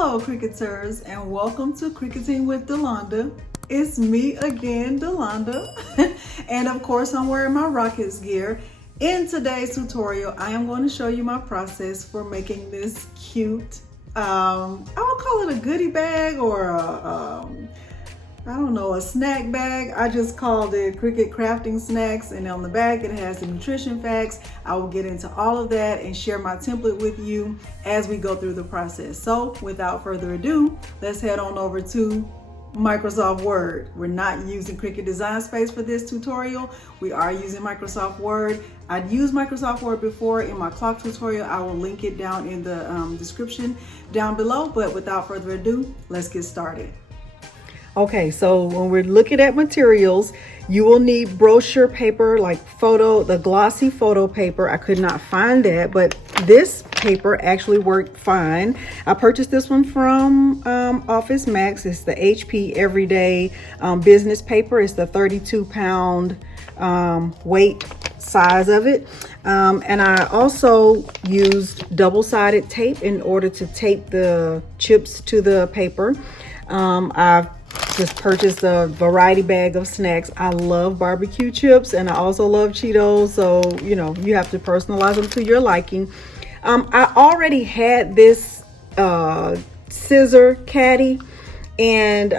Hello Cricuters, and welcome to Cricketing with Delonda. It's me again, Delonda, and of course I'm wearing my Rockets gear. In today's tutorial, I am going to show you my process for making this cute, I would call it a goodie bag or I don't know, a snack bag. I just called it Cricut Crafting Snacks, and on the back it has the nutrition facts. I will get into all of that and share my template with you as we go through the process. So without further ado, let's head on over to Microsoft Word. We're not using Cricut Design Space for this tutorial. We are using Microsoft Word. I'd used Microsoft Word before in my clock tutorial. I will link it down in the description down below, but without further ado, let's get started. Okay, so when we're looking at materials, you will need brochure paper, like the glossy photo paper. I could not find that, but this paper actually worked fine. I purchased this one from Office Max. It's the HP Everyday Business Paper. It's the 32-pound weight size of it. And I also used double-sided tape in order to tape the chips to the paper. I've just purchased a variety bag of snacks. I love barbecue chips and I also love Cheetos, so you know, you have to personalize them to your liking. I already had this scissor caddy, and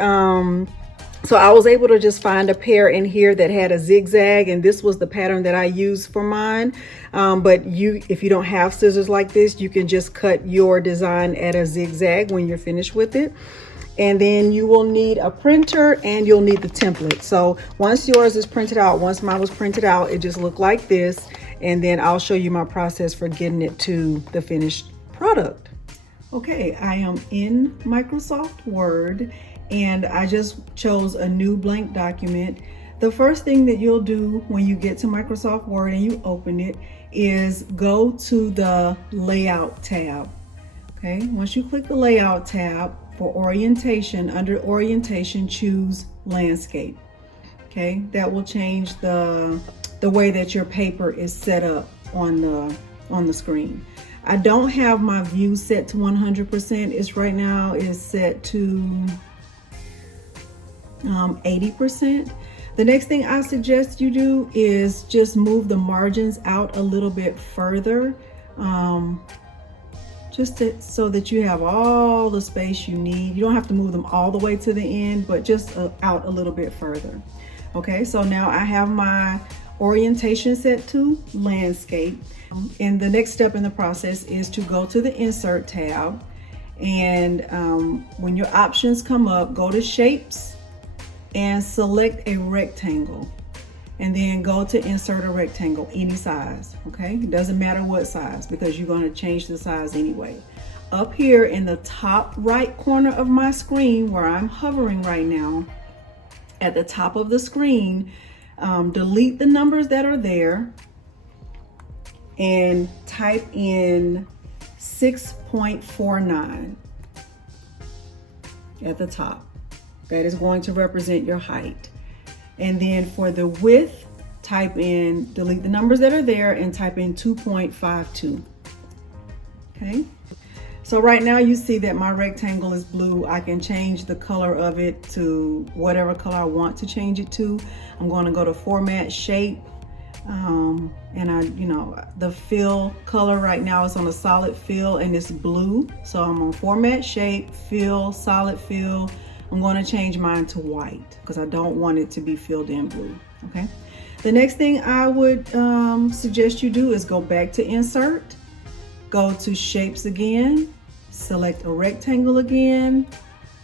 so I was able to just find a pair in here that had a zigzag, and this was the pattern that I used for mine. But if you don't have scissors like this, you can just cut your design at a zigzag when you're finished with it. And then you will need a printer and you'll need the template. So once yours is printed out, once mine was printed out, it just looked like this. And then I'll show you my process for getting it to the finished product. Okay, I am in Microsoft Word and I just chose a new blank document. The first thing that you'll do when you get to Microsoft Word and you open it is go to the Layout tab. Okay, once you click the Layout tab, for orientation, under orientation, choose landscape. Okay, that will change the way that your paper is set up on the screen. I don't have my view set to 100%. It's right now is set to 80%. The next thing I suggest you do is just move the margins out a little bit further. So that you have all the space you need. You don't have to move them all the way to the end, but just out a little bit further. Okay, so now I have my orientation set to landscape. And the next step in the process is to go to the Insert tab. And when your options come up, go to Shapes and select a rectangle. And then go to insert a rectangle, any size, okay? It doesn't matter what size because you're gonna change the size anyway. Up here in the top right corner of my screen where I'm hovering right now, at the top of the screen, delete the numbers that are there and type in 6.49 at the top. That is going to represent your height. And then for the width, delete the numbers that are there and type in 2.52. Okay. So right now you see that my rectangle is blue. I can change the color of it to whatever color I want to change it to. I'm going to go to Format, Shape. And the fill color right now is on a solid fill and it's blue. So I'm on Format, Shape, Fill, Solid Fill. I'm going to change mine to white because I don't want it to be filled in blue. Okay. The next thing I would suggest you do is go back to Insert, go to Shapes again, select a rectangle again,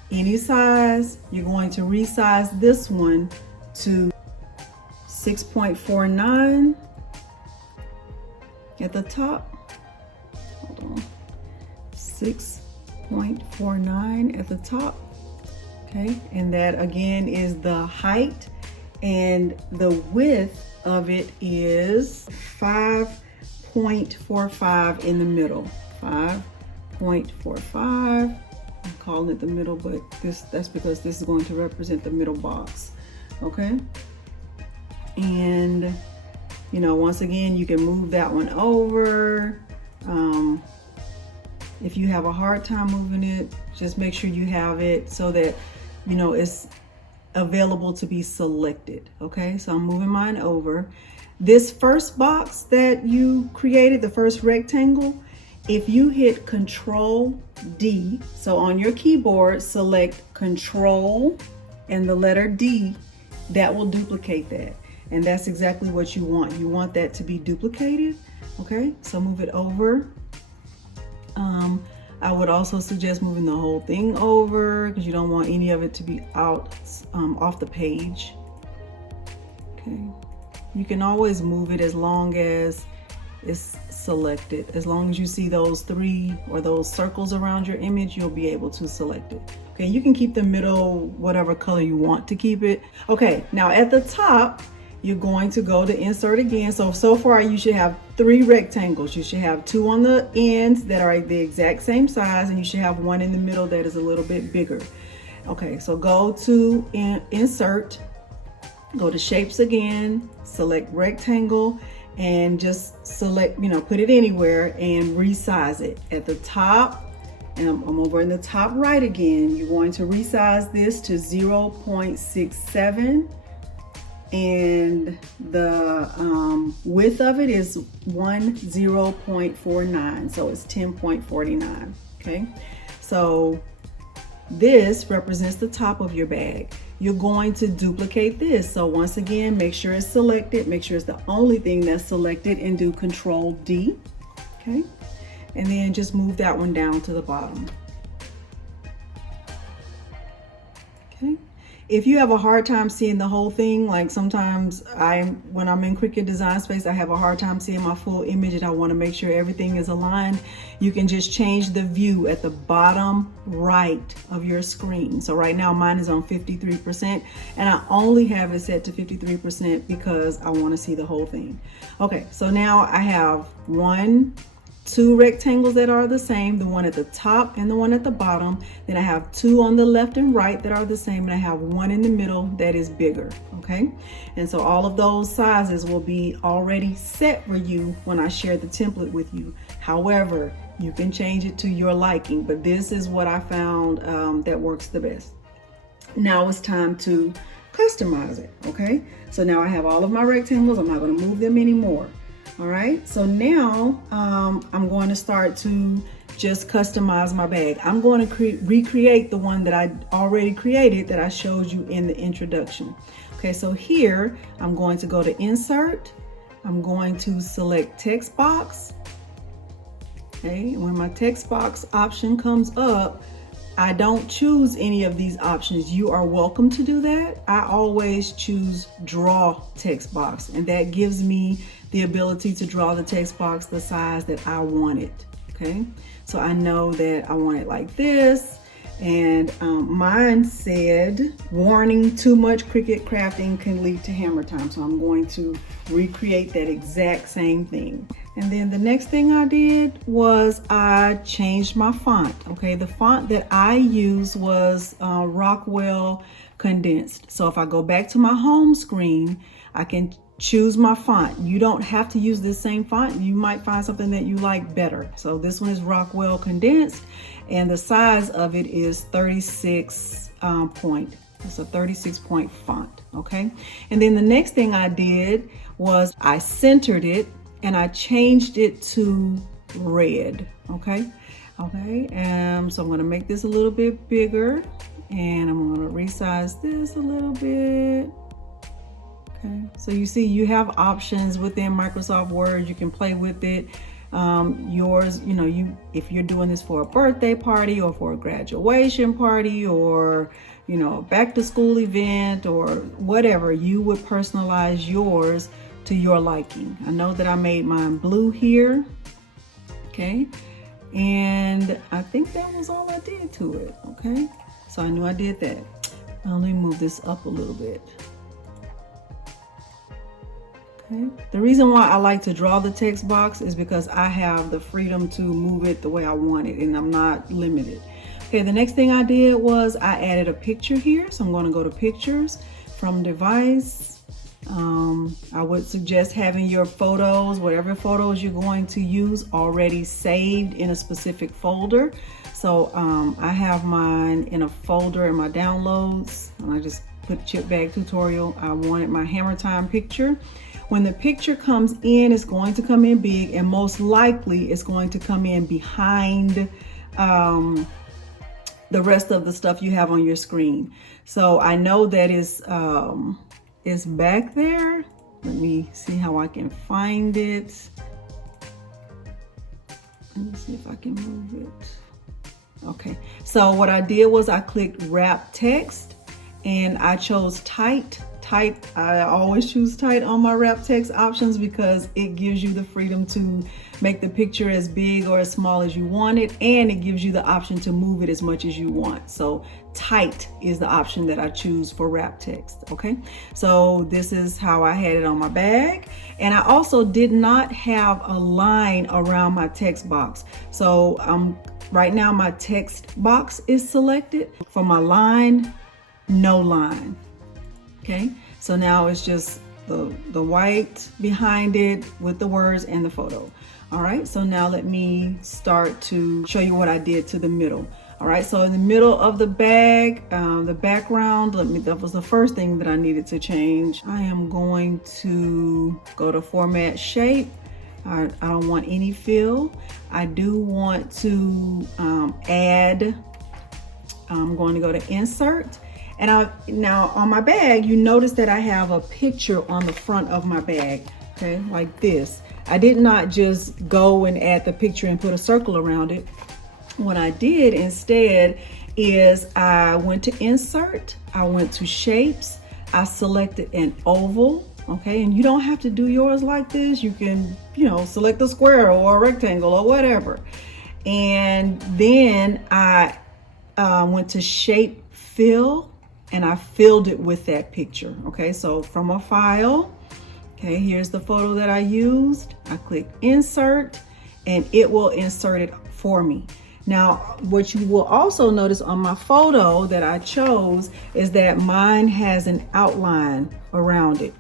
any size. You're going to resize this one to 6.49 at the top. Hold on. 6.49 at the top. Okay, and that again is the height, and the width of it is 5.45 in the middle. 5.45. I'm calling it the middle, but that's because this is going to represent the middle box. Okay, and once again you can move that one over. If you have a hard time moving it, just make sure you have it so that, you know, it's available to be selected. Okay, so I'm moving mine over. This first box that you created, the first rectangle, if you hit Control D, so on your keyboard, select Control and the letter D, that will duplicate that. And that's exactly what you want. You want that to be duplicated. Okay, so move it over. I would also suggest moving the whole thing over because you don't want any of it to be out off the page. Okay, you can always move it as long as it's selected. As long as you see those 3 or those circles around your image, you'll be able to select it. Okay, you can keep the middle whatever color you want to keep it. Okay, now at the top, you're going to go to insert again. So far you should have 3 rectangles. You should have 2 on the ends that are the exact same size, and you should have 1 in the middle that is a little bit bigger. Okay, so go to insert, go to shapes again, select rectangle, and just select, you know, put it anywhere and resize it. At the top, and I'm over in the top right again, you're going to resize this to 0.67. and the width of it is 10.49, so it's 10.49. Okay, so this represents the top of your bag. You're going to duplicate this, so once again, make sure it's selected, make sure it's the only thing that's selected, and do Control D. Okay, and then just move that one down to the bottom. Okay, if you have a hard time seeing the whole thing, like sometimes when I'm in Cricut Design Space, I have a hard time seeing my full image and I want to make sure everything is aligned, you can just change the view at the bottom right of your screen. So right now mine is on 53%, and I only have it set to 53% because I want to see the whole thing. Okay, so now I have 2 rectangles that are the same, the one at the top and the one at the bottom. Then I have 2 on the left and right that are the same, and I have 1 in the middle that is bigger. Okay, and so all of those sizes will be already set for you when I share the template with you. However, you can change it to your liking, but this is what I found that works the best. Now it's time to customize it. Okay, so now I have all of my rectangles. I'm not going to move them anymore. All right, so now I'm going to start to just customize my bag. I'm going to recreate the one that I already created that I showed you in the introduction. Okay, so here I'm going to go to Insert. I'm going to select Text Box. Okay, when my text box option comes up, I don't choose any of these options. You are welcome to do that. I always choose Draw Text Box, and that gives me the ability to draw the text box the size that I want it. Okay, so I know that I want it like this, and mine said, warning, too much Cricut crafting can lead to hammer time. So I'm going to recreate that exact same thing. And then the next thing I did was I changed my font. Okay, the font that I used was Rockwell Condensed. So if I go back to my home screen, I can choose my font. You don't have to use this same font. You might find something that you like better. So this one is Rockwell Condensed, and the size of it is 36 point. It's a 36 point font. Okay, and then the next thing I did was I centered it and I changed it to red. Okay, so I'm going to make this a little bit bigger, and I'm going to resize this a little bit. Okay, so you see you have options within Microsoft Word. You can play with it. Yours, you know, if you're doing this for a birthday party or for a graduation party or, you know, a back to school event or whatever, you would personalize yours to your liking. I know that I made mine blue here. Okay, and I think that was all I did to it. Okay, so I knew I did that. Let me move this up a little bit. Okay. The reason why I like to draw the text box is because I have the freedom to move it the way I want it, and I'm not limited. Okay, the next thing I did was I added a picture here. So I'm going to go to Pictures, from Device, I would suggest having your photos, whatever photos you're going to use, already saved in a specific folder. So I have mine in a folder in my downloads, and I just put chip bag tutorial. I wanted my hammer time picture. When the picture comes in, it's going to come in big, and most likely it's going to come in behind the rest of the stuff you have on your screen. So I know that it's back there. Let me see how I can find it. Let me see if I can move it. Okay, so what I did was I clicked wrap text and I chose tight. I always choose tight on my wrap text options because it gives you the freedom to make the picture as big or as small as you want it, and it gives you the option to move it as much as you want. So tight is the option that I choose for wrap text. Okay, so this is how I had it on my bag, and I also did not have a line around my text box. So right now my text box is selected. For my line, no line. Okay, so now it's just the white behind it with the words and the photo. All right, so now let me start to show you what I did to the middle. All right, so in the middle of the bag, the background, that was the first thing that I needed to change. I am going to go to format shape. I don't want any fill. I do want to add, I'm going to go to insert. And now on my bag, you notice that I have a picture on the front of my bag, okay, like this. I did not just go and add the picture and put a circle around it. What I did instead is I went to insert, I went to shapes, I selected an oval, okay, and you don't have to do yours like this. You can, select a square or a rectangle or whatever. And then I went to shape fill, and I filled it with that picture. Okay, so from a file, okay, here's the photo that I used. I click insert and it will insert it for me. Now, what you will also notice on my photo that I chose is that mine has an outline around it.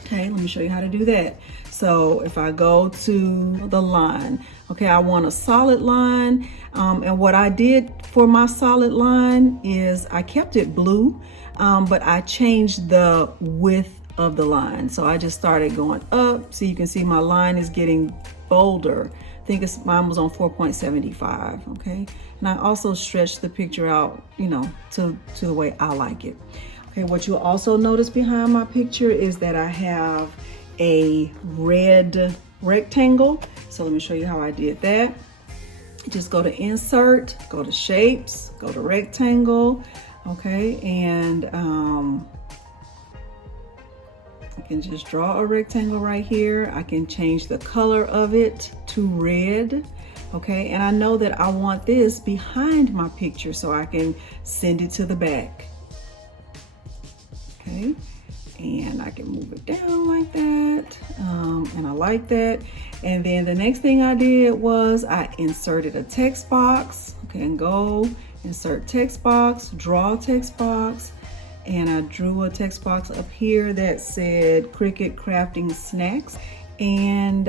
Okay, let me show you how to do that. So if I go to the line, okay, I want a solid line. And what I did for my solid line is I kept it blue, but I changed the width of the line. So I just started going up. So you can see my line is getting bolder. I think mine was on 4.75, okay? And I also stretched the picture out, to the way I like it. Okay, what you'll also notice behind my picture is that I have a red rectangle. So let me show you how I did that. Just go to insert, go to shapes, go to rectangle, okay, and I can just draw a rectangle right here. I can change the color of it to red, okay, and I know that I want this behind my picture so I can send it to the back, okay, and I can move it down like that, and I like that. And then the next thing I did was I inserted a text box, okay, and go insert text box, draw text box, and I drew a text box up here that said Cricut Crafting Snacks. And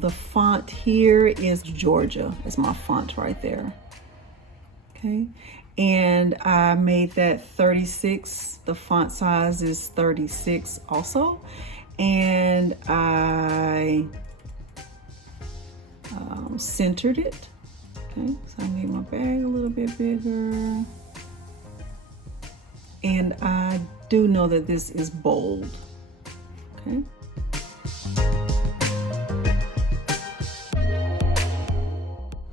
the font here is Georgia. It's my font right there. Okay. And I made that 36. The font size is 36 also. And I centered it. Okay. So I made my bag a little bit bigger. And I do know that this is bold. Okay.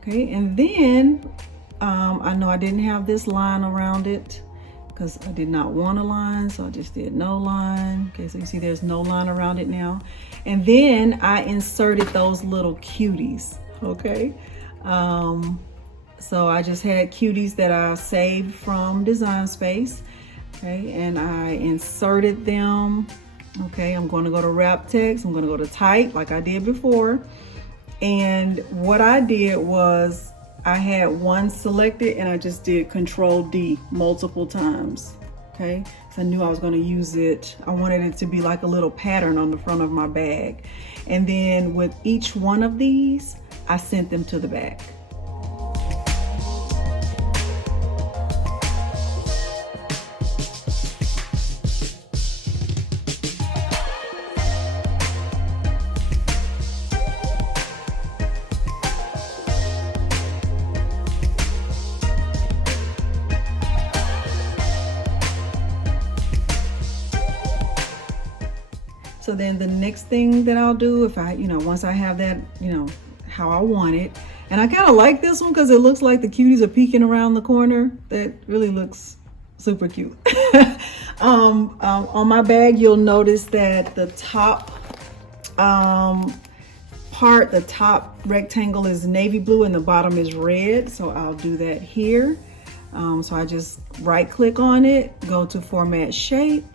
Okay, and then I know I didn't have this line around it because I did not want a line, so I just did no line. Okay, so you see there's no line around it now. And then I inserted those little cuties, okay? So I just had cuties that I saved from Design Space, okay? And I inserted them, okay? I'm gonna go to wrap text, I'm gonna go to tight like I did before. And what I did was I had one selected and I just did Control D multiple times, okay? I knew I was going to use it. I wanted it to be like a little pattern on the front of my bag. And then with each one of these, I sent them to the back. So then the next thing that I'll do, if I, once I have that, how I want it, and I kind of like this one because it looks like the cuties are peeking around the corner. That really looks super cute. On my bag, you'll notice that the top part, the top rectangle is navy blue and the bottom is red. So I'll do that here. So I just right click on it, go to format shape.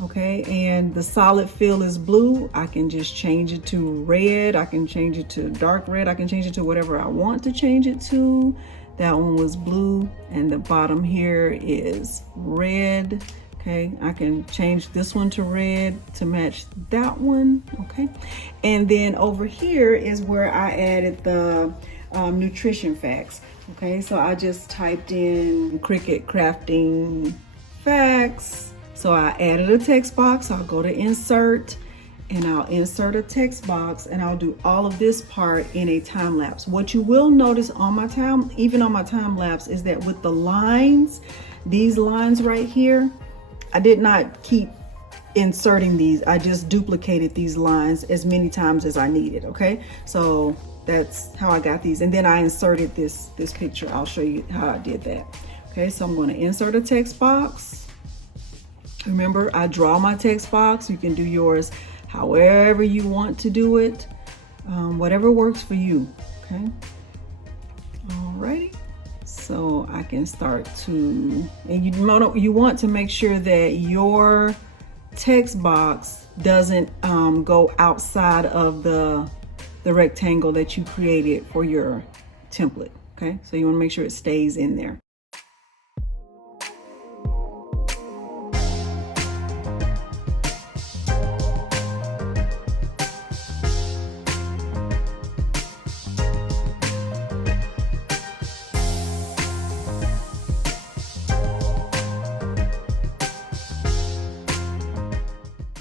Okay, and the solid fill is blue. I can just change it to red. I can change it to dark red. I can change it to whatever I want to change it to. That one was blue, and the bottom here is red. Okay, I can change this one to red to match that one. Okay, and then over here is where I added the nutrition facts. Okay, so I just typed in Cricut crafting facts. So I added a text box. I'll go to insert and I'll insert a text box, and I'll do all of this part in a time lapse. What you will notice on my time, even on my time lapse, is that with the lines, these lines right here, I did not keep inserting these. I just duplicated these lines as many times as I needed. Okay, so that's how I got these. And then I inserted this picture. I'll show you how I did that. Okay, so I'm going to insert a text box. Remember, I draw my text box. You can do yours however you want to do it, whatever works for you. Okay. Alrighty. So I can start to, and you want to make sure that your text box doesn't go outside of the rectangle that you created for your template. Okay. So you want to make sure it stays in there.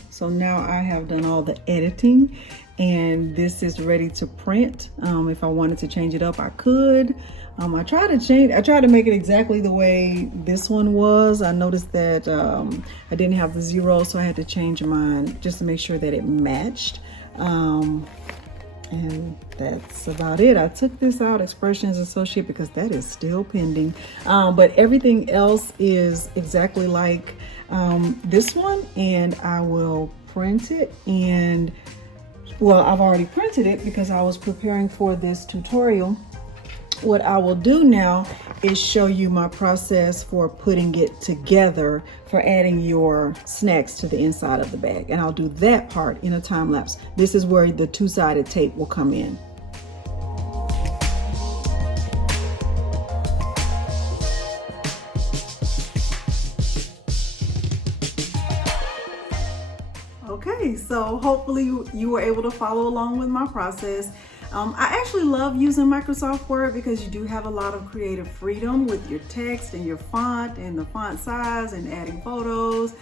So now I have done all the editing and this is ready to print. If I wanted to change it up, I could. I tried to make it exactly the way this one was. I noticed that I didn't have the zero, so I had to change mine just to make sure that it matched. And that's about it. I took this out, Expressions Associate, because that is still pending. But everything else is exactly like this one, and I will print it. And well, I've already printed it because I was preparing for this tutorial. What I will do now is show you my process for putting it together, for adding your snacks to the inside of the bag. And I'll do that part in a time lapse. This is where the two-sided tape will come in. Okay, so hopefully you were able to follow along with my process. I actually love using Microsoft Word because you do have a lot of creative freedom with your text and your font and the font size and adding photos.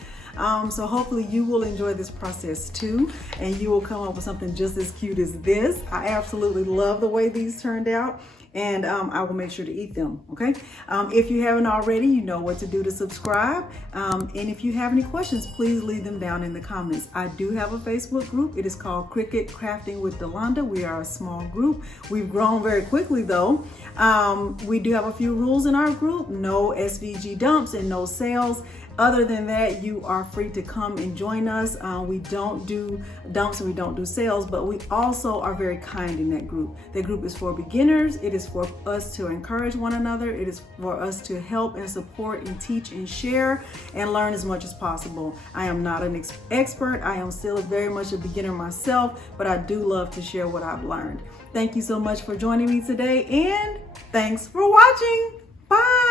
So hopefully you will enjoy this process too, and you will come up with something just as cute as this. I absolutely love the way these turned out. And I will make sure to eat them, okay? If you haven't already, you know what to do to subscribe. And if you have any questions, please leave them down in the comments. I do have a Facebook group. It is called Cricut Crafting with Delonda. We are a small group. We've grown very quickly though. We do have a few rules in our group: no SVG dumps and no sales. Other than that, you are free to come and join us. We don't do dumps and we don't do sales, but we also are very kind in that group. That group is for beginners. It is for us to encourage one another. It is for us to help and support and teach and share and learn as much as possible. I am not an expert. I am still very much a beginner myself, but I do love to share what I've learned. Thank you so much for joining me today, and thanks for watching. Bye.